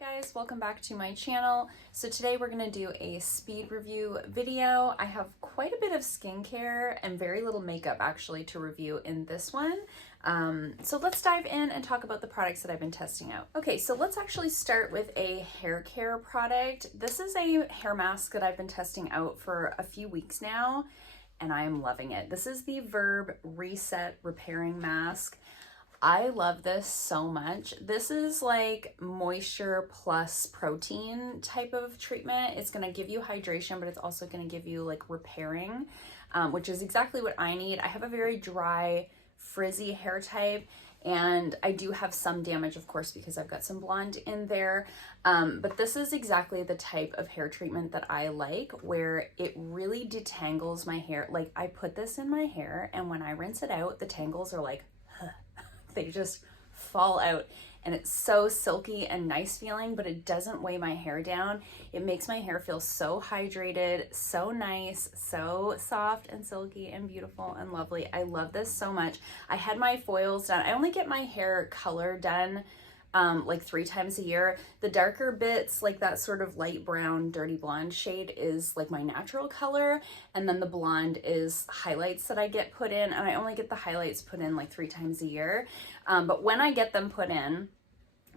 Hi guys, welcome back to my channel. So today we're going to do a speed review video. I have quite a bit of skincare and very little makeup actually to review in this one. So let's dive in and talk about the products that I've been testing out. Okay, so let's actually start with a hair care product. This is a hair mask that I've been testing out for a few weeks now and I am loving it. This is the Verb Reset Repairing Mask. I love this so much. This is like moisture plus protein type of treatment. It's gonna give you hydration, but it's also gonna give you like repairing, which is exactly what I need. I have a very dry, frizzy hair type, and I do have some damage, of course, because I've got some blonde in there. But this is exactly the type of hair treatment that I like, where it really detangles my hair. Like I put this in my hair, and when I rinse it out, the tangles are like, they just fall out, and it's so silky and nice feeling, but it doesn't weigh my hair down. It makes my hair feel so hydrated, so nice, so soft and silky and beautiful and lovely. I love this so much. I had my foils done. I only get my hair color done like 3 times a year. The darker bits, like that sort of light brown dirty blonde shade, is like my natural color, and then the blonde is highlights that I get put in, and I only get the highlights put in like 3 times a year. But when I get them put in,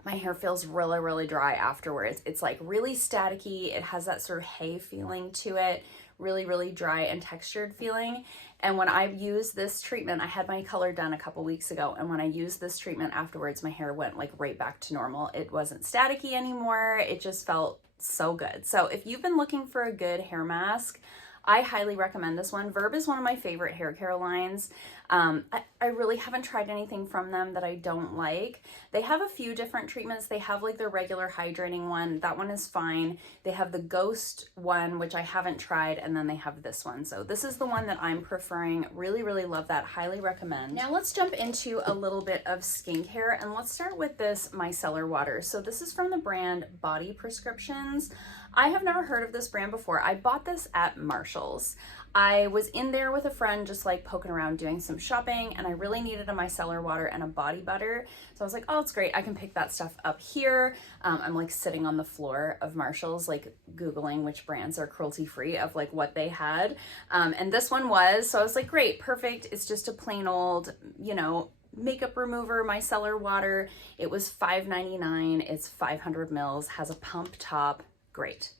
my hair feels really dry afterwards. It's like really staticky. It has that sort of hay feeling to it, really dry and textured feeling. And when I use this treatment, I had my color done a couple weeks ago, and when I used this treatment afterwards, my hair went like right back to normal. It wasn't staticky anymore. It just felt so good. So if you've been looking for a good hair mask, I highly recommend this one. Verb is one of my favorite hair care lines. I really haven't tried anything from them that I don't like. They have a few different treatments. They have like their regular hydrating one. That one is fine. They have the Ghost one, which I haven't tried, and then they have this one. So this is the one that I'm preferring. Really love that. Highly recommend. Now let's jump into a little bit of skincare, and let's start with this Micellar water. So this is from the brand Body Prescriptions. I have never heard of this brand before. I bought this at Marshall's. I was in there with a friend just like poking around doing some shopping, and I really needed a micellar water and a body butter. So I was like, oh, it's great. I can pick that stuff up here. I'm like sitting on the floor of Marshall's, like Googling which brands are cruelty-free of like what they had. And this one was, so I was like, great, perfect. It's just a plain old, you know, makeup remover micellar water. It was $5.99. It's 500 mils, has a pump top. Great.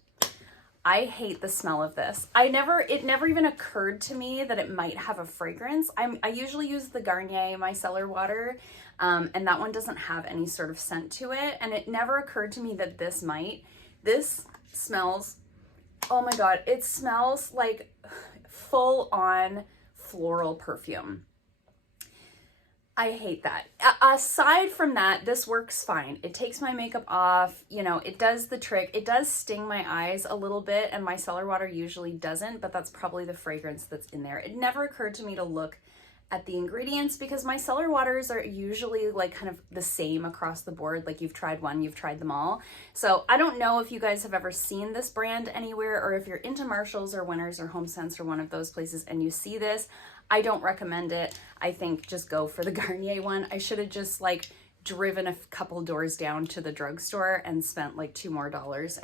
I hate the smell of this. It never even occurred to me that it might have a fragrance. I usually use the Garnier micellar water, and that one doesn't have any sort of scent to it. And it never occurred to me that this might. This smells, oh my God, it smells like full on floral perfume. I hate that. Aside from that, this works fine. It takes my makeup off, you know, it does the trick. It does sting my eyes a little bit, and micellar water usually doesn't, but that's probably the fragrance that's in there. It never occurred to me to look at the ingredients, because micellar waters are usually like kind of the same across the board. Like you've tried one, you've tried them all. So I don't know if you guys have ever seen this brand anywhere, or if you're into Marshalls or Winners or HomeSense or one of those places and you see this. I don't recommend it. I think just go for the Garnier one. I should have just like driven a couple doors down to the drugstore and spent like $2 more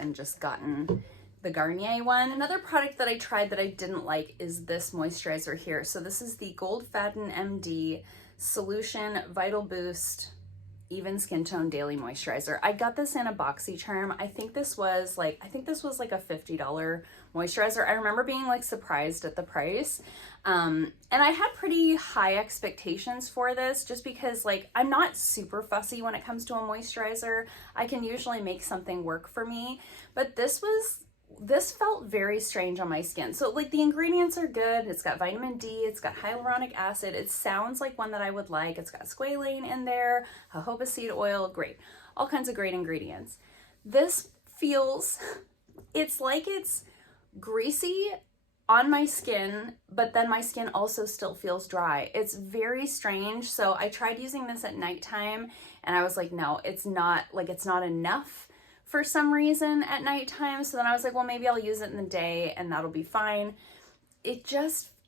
and just gotten the Garnier one. Another product that I tried that I didn't like is this moisturizer here. So this is the Goldfaden MD Solution Vital Boost Even Skin Tone Daily Moisturizer. I got this in a BoxyCharm. I think this was like a $50 moisturizer. I remember being like surprised at the price. And I had pretty high expectations for this, just because like I'm not super fussy when it comes to a moisturizer. I can usually make something work for me, but this felt very strange on my skin. So like the ingredients are good. It's got vitamin D, it's got hyaluronic acid. It sounds like one that I would like. It's got squalane in there, jojoba seed oil, great. All kinds of great ingredients. This feels, it's like it's greasy on my skin, but then my skin also still feels dry. It's very strange. So I tried using this at nighttime, and I was like, no, it's not enough for some reason at nighttime. So then I was like, well, maybe I'll use it in the day and that'll be fine. It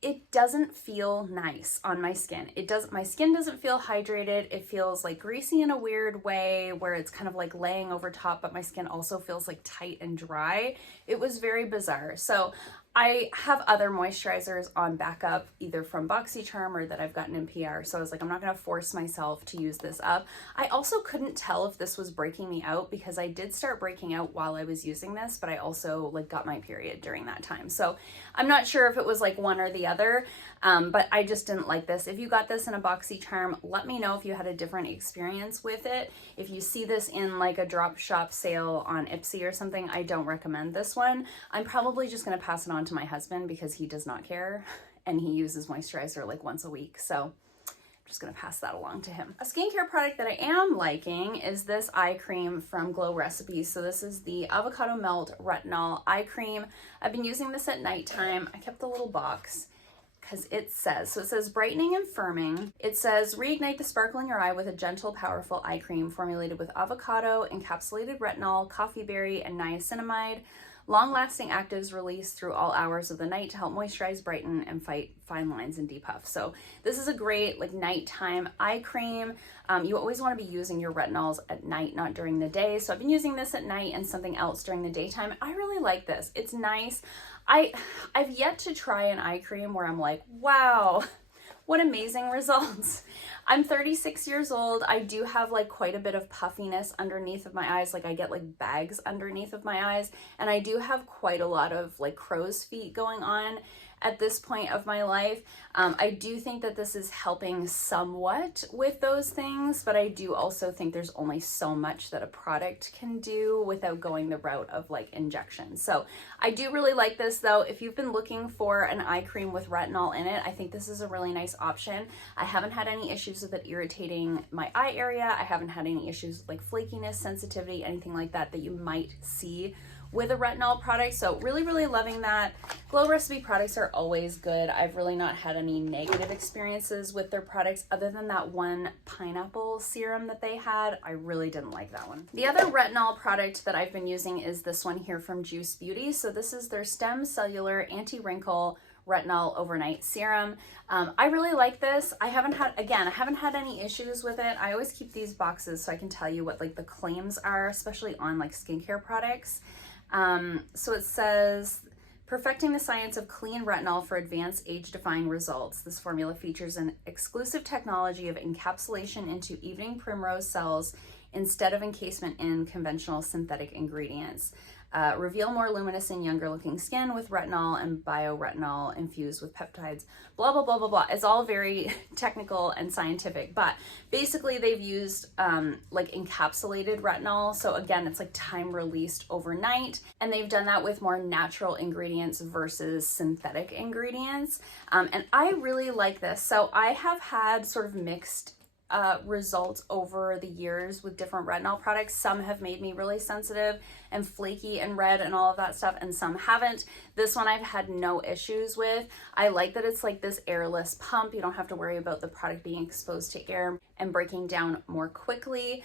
it doesn't feel nice on my skin. My skin doesn't feel hydrated. It feels like greasy in a weird way where it's kind of like laying over top, but my skin also feels like tight and dry. It was very bizarre. So I have other moisturizers on backup, either from BoxyCharm or that I've gotten in PR. So I was like, I'm not going to force myself to use this up. I also couldn't tell if this was breaking me out because I did start breaking out while I was using this, but I also like got my period during that time. So I'm not sure if it was like one or the other, but I just didn't like this. If you got this in a BoxyCharm, let me know if you had a different experience with it. If you see this in like a drop shop sale on Ipsy or something, I don't recommend this one. I'm probably just going to pass it on to my husband because he does not care and he uses moisturizer like once a week. So I'm just going to pass that along to him. A skincare product that I am liking is this eye cream from Glow Recipes. So this is the Avocado Melt Retinol Eye Cream. I've been using this at nighttime. I kept the little box because it says brightening and firming. It says reignite the sparkle in your eye with a gentle, powerful eye cream formulated with avocado, encapsulated retinol, coffee berry, and niacinamide. Long-lasting actives released through all hours of the night to help moisturize, brighten, and fight fine lines and depuff. So this is a great like nighttime eye cream. You always want to be using your retinols at night, not during the day. So I've been using this at night and something else during the daytime. I really like this. It's nice. I've yet to try an eye cream where I'm like, wow, what amazing results. I'm 36 years old. I do have like quite a bit of puffiness underneath of my eyes. Like I get like bags underneath of my eyes, and I do have quite a lot of like crow's feet going on at this point of my life. I do think that this is helping somewhat with those things, but I do also think there's only so much that a product can do without going the route of like injections. So I do really like this though. If you've been looking for an eye cream with retinol in it, I think this is a really nice option. I haven't had any issues with it irritating my eye area. I haven't had any issues with like flakiness, sensitivity, anything like that that you might see with a retinol product. So really, really loving that. Glow Recipe products are always good. I've really not had any negative experiences with their products other than that one pineapple serum that they had. I really didn't like that one. The other retinol product that I've been using is this one here from Juice Beauty. So this is their Stem Cellular Anti-Wrinkle Retinol Overnight Serum. I really like this. I haven't had any issues with it. I always keep these boxes so I can tell you what like the claims are, especially on like skincare products. So it says, perfecting the science of clean retinol for advanced age-defying results. This formula features an exclusive technology of encapsulation into evening primrose cells instead of encasement in conventional synthetic ingredients. Reveal more luminous and younger looking skin with retinol and bioretinol infused with peptides, blah, blah, blah, blah, blah. It's all very technical and scientific, but basically they've used like encapsulated retinol. So again, it's like time released overnight, and they've done that with more natural ingredients versus synthetic ingredients. And I really like this. So I have had sort of mixed results over the years with different retinol products. Some have made me really sensitive and flaky and red and all of that stuff, and some haven't. This one I've had no issues with. I like that it's like this airless pump. You don't have to worry about the product being exposed to air and breaking down more quickly.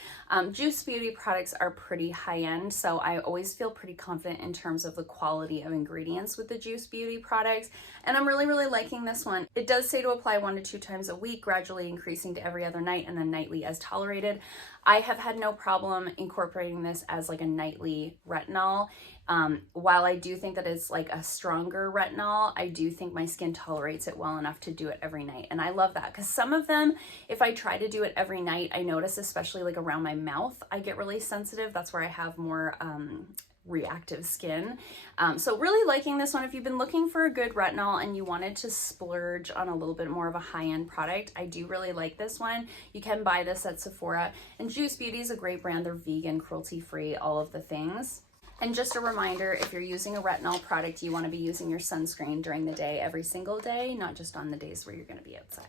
Juice Beauty products are pretty high-end, so I always feel pretty confident in terms of the quality of ingredients with the Juice Beauty products, and I'm really, really liking this one. It does say to apply 1 to 2 times a week, gradually increasing to every other night and then nightly as tolerated. I have had no problem incorporating this as like a nightly retinol. While I do think that it's like a stronger retinol, I do think my skin tolerates it well enough to do it every night. And I love that because some of them, if I try to do it every night, I notice, especially like around my mouth, I get really sensitive. That's where I have more reactive skin. So really liking this one. If you've been looking for a good retinol and you wanted to splurge on a little bit more of a high-end product, I do really like this one. You can buy this at Sephora, and Juice Beauty is a great brand. They're vegan, cruelty-free, all of the things. And just a reminder, if you're using a retinol product, you want to be using your sunscreen during the day, every single day, not just on the days where you're going to be outside.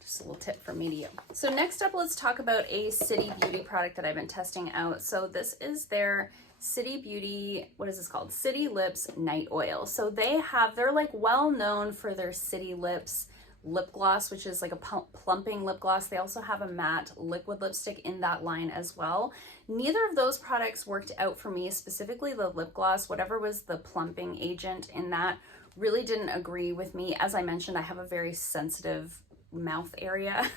Just a little tip from me to you. So next up, let's talk about a City Beauty product that I've been testing out. So this is their City Beauty, what is this called? City Lips Night Oil. So they're like well known for their City Lips lip gloss, which is like a plumping lip gloss. They also have a matte liquid lipstick in that line as well. Neither of those products worked out for me, specifically the lip gloss. Whatever was the plumping agent in that really didn't agree with me. As I mentioned, I have a very sensitive mouth area.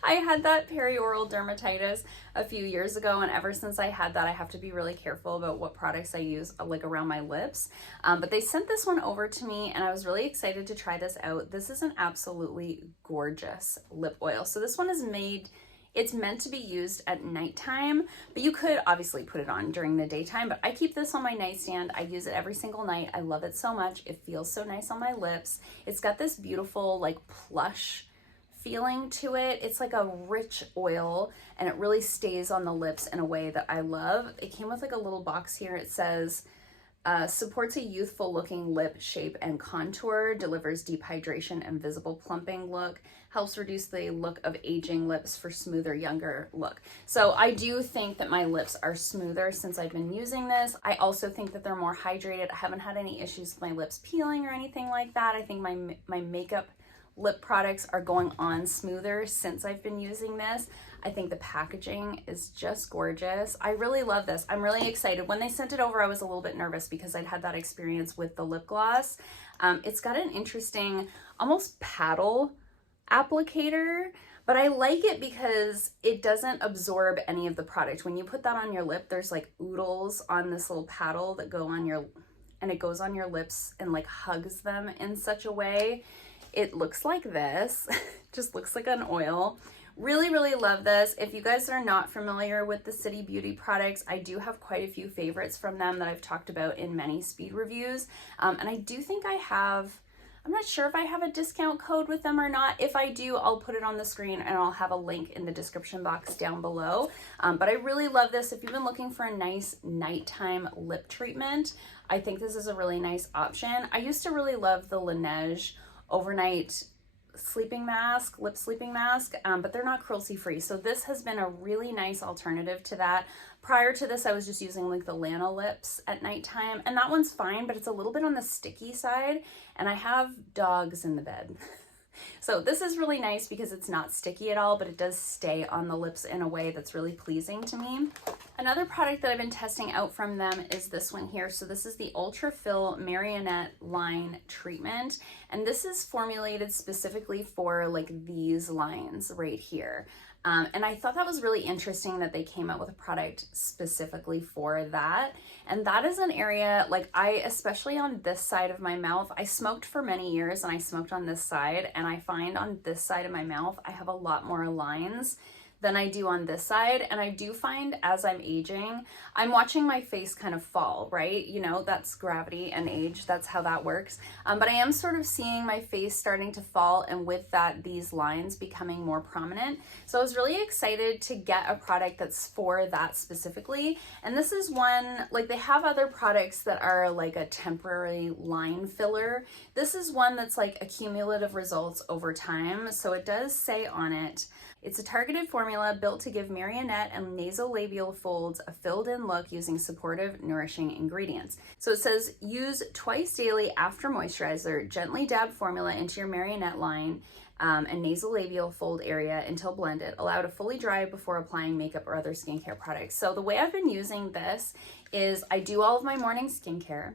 I had that perioral dermatitis a few years ago, and ever since I had that, I have to be really careful about what products I use like around my lips. But they sent this one over to me, and I was really excited to try this out. This is an absolutely gorgeous lip oil. So this one is made, it's meant to be used at nighttime, but you could obviously put it on during the daytime, but I keep this on my nightstand. I use it every single night. I love it so much. It feels so nice on my lips. It's got this beautiful like plush feeling to it. It's like a rich oil, and it really stays on the lips in a way that I love. It came with like a little box here. It says, supports a youthful looking lip shape and contour, delivers deep hydration and visible plumping look, helps reduce the look of aging lips for smoother, younger look. So I do think that my lips are smoother since I've been using this. I also think that they're more hydrated. I haven't had any issues with my lips peeling or anything like that. I think my makeup lip products are going on smoother since I've been using this. I think the packaging is just gorgeous. I really love this. I'm really excited. When they sent it over, I was a little bit nervous because I'd had that experience with the lip gloss. It's got an interesting, almost paddle applicator, but I like it because it doesn't absorb any of the product. When you put that on your lip, there's like oodles on this little paddle that go on your, and it goes on your lips and like hugs them in such a way. It looks like this, just looks like an oil. Really, really love this. If you guys are not familiar with the City Beauty products, I do have quite a few favorites from them that I've talked about in many speed reviews. And I do think I have, I'm not sure if I have a discount code with them or not. If I do, I'll put it on the screen and I'll have a link in the description box down below. But I really love this. If you've been looking for a nice nighttime lip treatment, I think this is a really nice option. I used to really love the Laneige overnight sleeping mask, lip sleeping mask, but they're not cruelty free. So this has been a really nice alternative to that. Prior to this, I was just using like the Lana lips at nighttime, and that one's fine, but it's a little bit on the sticky side, and I have dogs in the bed. So this is really nice because it's not sticky at all, but it does stay on the lips in a way that's really pleasing to me. Another product that I've been testing out from them is this one here. So this is the Ultra Fill Marionette Line Treatment, and this is formulated specifically for like these lines right here. And I thought that was really interesting that they came out with a product specifically for that. And that is an area, like especially on this side of my mouth, I smoked for many years and I smoked on this side, and I find on this side of my mouth, I have a lot more lines than I do on this side. And I do find as I'm aging, I'm watching my face kind of fall, right? You know, that's gravity and age, that's how that works. But I am sort of seeing my face starting to fall, and with that, these lines becoming more prominent. So I was really excited to get a product that's for that specifically. And this is one, like they have other products that are like a temporary line filler. This is one that's like a cumulative results over time. So it does say on it, it's a targeted formula built to give marionette and nasolabial folds a filled-in look using supportive, nourishing ingredients. So it says, use twice daily after moisturizer, gently dab formula into your marionette line and nasolabial fold area until blended. Allow it to fully dry before applying makeup or other skincare products. So the way I've been using this is I do all of my morning skincare,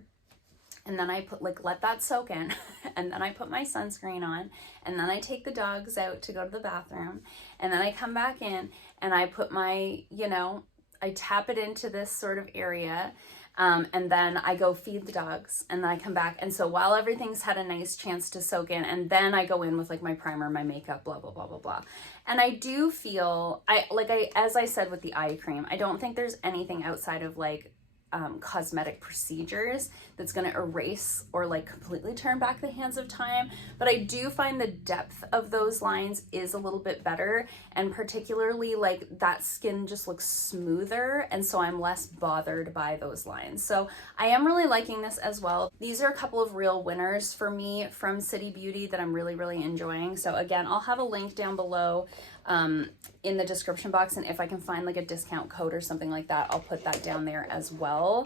and then I put let that soak in, and then I put my sunscreen on, and then I take the dogs out to go to the bathroom, and then I come back in and I put my, I tap it into this sort of area, and then I go feed the dogs, and then I come back. And so while everything's had a nice chance to soak in, and then I go in with like my primer, my makeup, blah, blah, blah, blah, blah. And I do feel, as I said with the eye cream, I don't think there's anything outside of like cosmetic procedures that's going to erase or like completely turn back the hands of time, but I do find the depth of those lines is a little bit better, and particularly like that skin just looks smoother, and so I'm less bothered by those lines. So I am really liking this as well. These are a couple of real winners for me from City Beauty that I'm really, really enjoying. So again, I'll have a link down below in the description box, and if I can find like a discount code or something like that, I'll put that down there as well.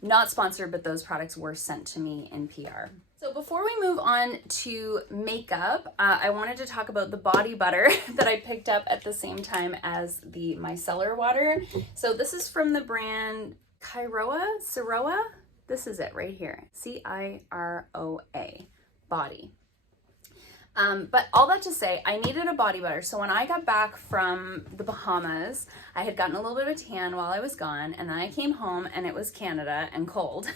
Not sponsored, but those products were sent to me in PR. So before we move on to makeup, I wanted to talk about the body butter that I picked up at the same time as the Micellar water. So this is from the brand Ciroa. This is it right here, C-I-R-O-A, body. But all that to say, I needed a body butter. So when I got back from the Bahamas, I had gotten a little bit of a tan while I was gone, and then I came home and it was Canada and cold.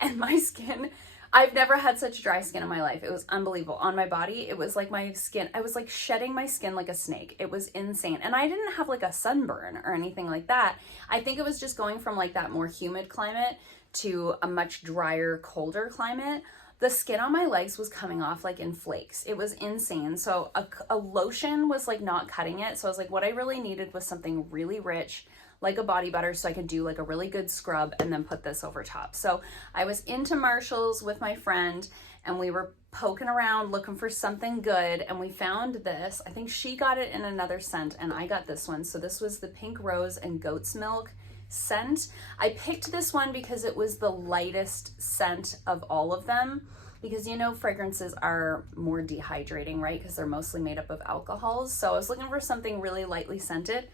And my skin, I've never had such dry skin in my life. It was unbelievable. On my body, it was like my skin, I was like shedding my skin like a snake. It was insane. And I didn't have like a sunburn or anything like that. I think it was just going from like that more humid climate to a much drier, colder climate. The skin on my legs was coming off like in flakes. It was insane. So a lotion was like not cutting it. So I was like, what I really needed was something really rich, like a body butter, so I could do like a really good scrub and then put this over top. So I was into Marshall's with my friend and we were poking around looking for something good, and we found this. I think she got it in another scent and I got this one. So this was the Pink Rose and Goat's Milk scent. I picked this one because it was the lightest scent of all of them, because you know fragrances are more dehydrating, right? Because they're mostly made up of alcohols. So I was looking for something really lightly scented.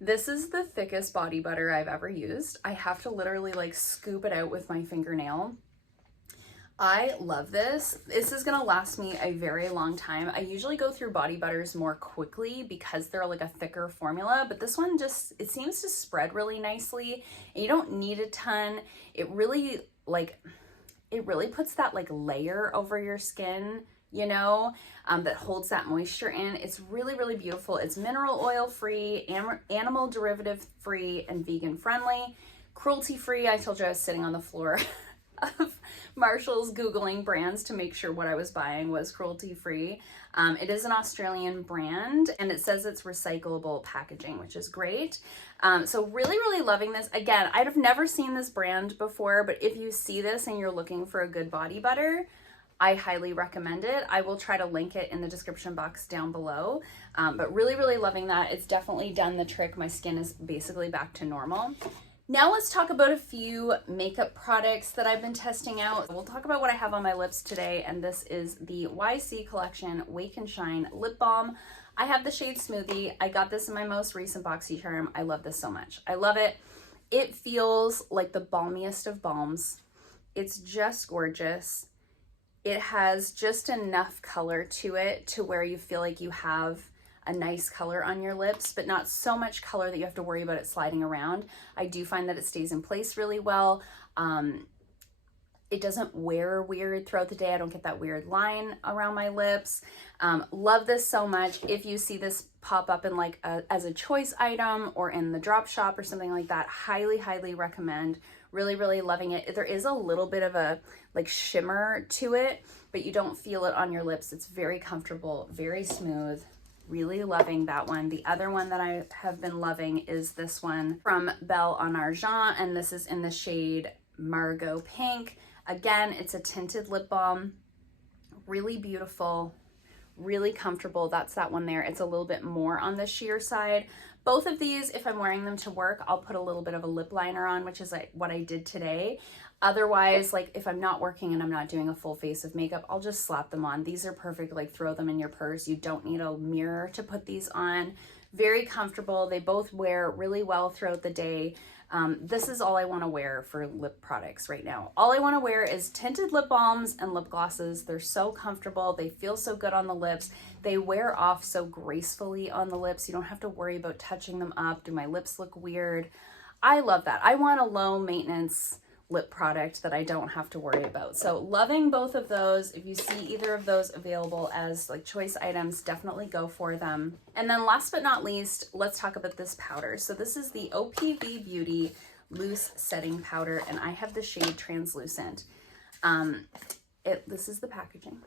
This is the thickest body butter I've ever used. I have to literally like scoop it out with my fingernail. I love this. This is gonna last me a very long time. I usually go through body butters more quickly because they're like a thicker formula, but this one just, it seems to spread really nicely and you don't need a ton. It really puts that like layer over your skin, you know, that holds that moisture in. It's really, really beautiful. It's mineral oil free, animal derivative free, and vegan friendly, cruelty free. I told you I was sitting on the floor of Marshall's Googling brands to make sure what I was buying was cruelty free. It is an Australian brand and it says it's recyclable packaging, which is great. So really, really loving this. Again, I'd have never seen this brand before, but if you see this and you're looking for a good body butter, I highly recommend it. I will try to link it in the description box down below. But really, really loving that. It's definitely done the trick. My skin is basically back to normal. Now let's talk about a few makeup products that I've been testing out. We'll talk about what I have on my lips today, and this is the YC Collection Wake and Shine Lip Balm. I have the shade Smoothie. I got this in my most recent BoxyCharm. I love this so much. I love it. It feels like the balmiest of balms. It's just gorgeous. It has just enough color to it to where you feel like you have a nice color on your lips, but not so much color that you have to worry about it sliding around. I do find that it stays in place really well. It doesn't wear weird throughout the day. I don't get that weird line around my lips. Love this so much. If you see this pop up in like as a choice item or in the drop shop or something like that, highly, highly recommend. Really, really loving it. There is a little bit of a like shimmer to it, but you don't feel it on your lips. It's very comfortable, very smooth. Really loving that one. The other one that I have been loving is this one from Belle on Argent, and this is in the shade Margo Pink. Again, it's a tinted lip balm. Really beautiful, really comfortable. That's that one there. It's a little bit more on the sheer side. Both of these, if I'm wearing them to work, I'll put a little bit of a lip liner on, which is like what I did today. Otherwise, like if I'm not working and I'm not doing a full face of makeup, I'll just slap them on. These are perfect, like throw them in your purse. You don't need a mirror to put these on. Very comfortable. They both wear really well throughout the day. This is all I want to wear for lip products right now. All I want to wear is tinted lip balms and lip glosses. They're so comfortable. They feel so good on the lips. They wear off so gracefully on the lips. You don't have to worry about touching them up. Do my lips look weird? I love that. I want a low maintenance lip product that I don't have to worry about. So loving both of those. If you see either of those available as like choice items, definitely go for them. And then last but not least, let's talk about this powder. So this is the OPV Beauty Loose Setting Powder, and I have the shade Translucent. This is the packaging.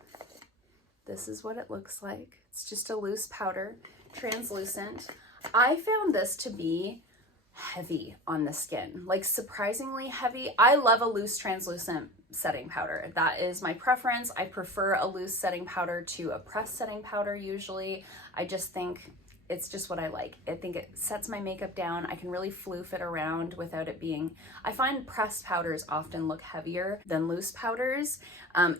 This is what it looks like. It's just a loose powder, translucent. I found this to be heavy on the skin, like surprisingly heavy. I love a loose translucent setting powder. That is my preference. I prefer a loose setting powder to a pressed setting powder usually. I just think it's just what I like. I think it sets my makeup down. I can really floof it around without it being, I find pressed powders often look heavier than loose powders.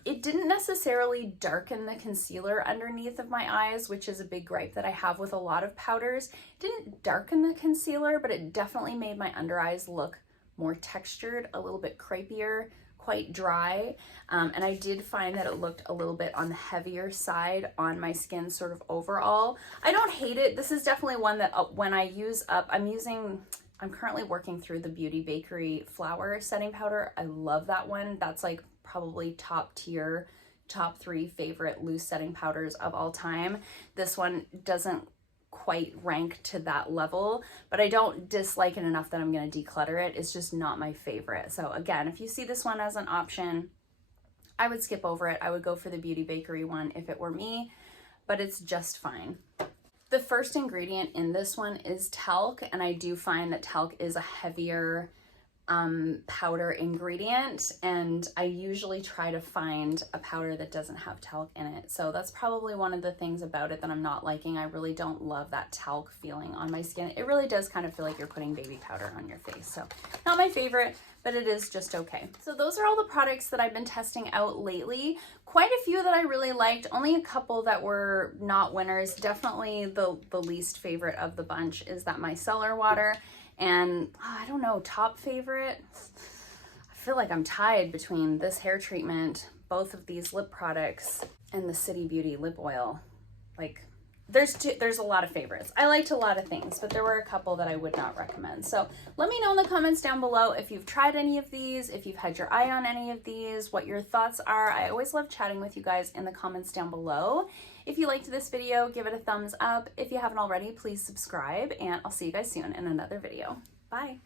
It didn't necessarily darken the concealer underneath of my eyes, which is a big gripe that I have with a lot of powders. It didn't darken the concealer, but it definitely made my under eyes look more textured, a little bit crepier, quite dry, and I did find that it looked a little bit on the heavier side on my skin sort of overall. I don't hate it. This is definitely one that when I use up, I'm currently working through the Beauty Bakery Flower Setting Powder. I love that one. That's like probably top tier, top 3 favorite loose setting powders of all time. This one doesn't quite rank to that level, but I don't dislike it enough that I'm going to declutter it. It's just not my favorite. So again, if you see this one as an option, I would skip over it. I would go for the Beauty Bakery one if it were me, but it's just fine. The first ingredient in this one is talc, and I do find that talc is a heavier powder ingredient, and I usually try to find a powder that doesn't have talc in it. So that's probably one of the things about it that I'm not liking. I really don't love that talc feeling on my skin. It really does kind of feel like you're putting baby powder on your face. So not my favorite, but it is just okay. So those are all the products that I've been testing out lately. Quite a few that I really liked, only a couple that were not winners. Definitely the least favorite of the bunch is that Micellar water. And I don't know, top favorite, I feel like I'm tied between this hair treatment, both of these lip products, and the City Beauty lip oil. Like, there's a lot of favorites. I liked a lot of things, but there were a couple that I would not recommend. So let me know in the comments down below if you've tried any of these, if you've had your eye on any of these, what your thoughts are. I always love chatting with you guys in the comments down below. If you liked this video, give it a thumbs up. If you haven't already, please subscribe, and I'll see you guys soon in another video. Bye.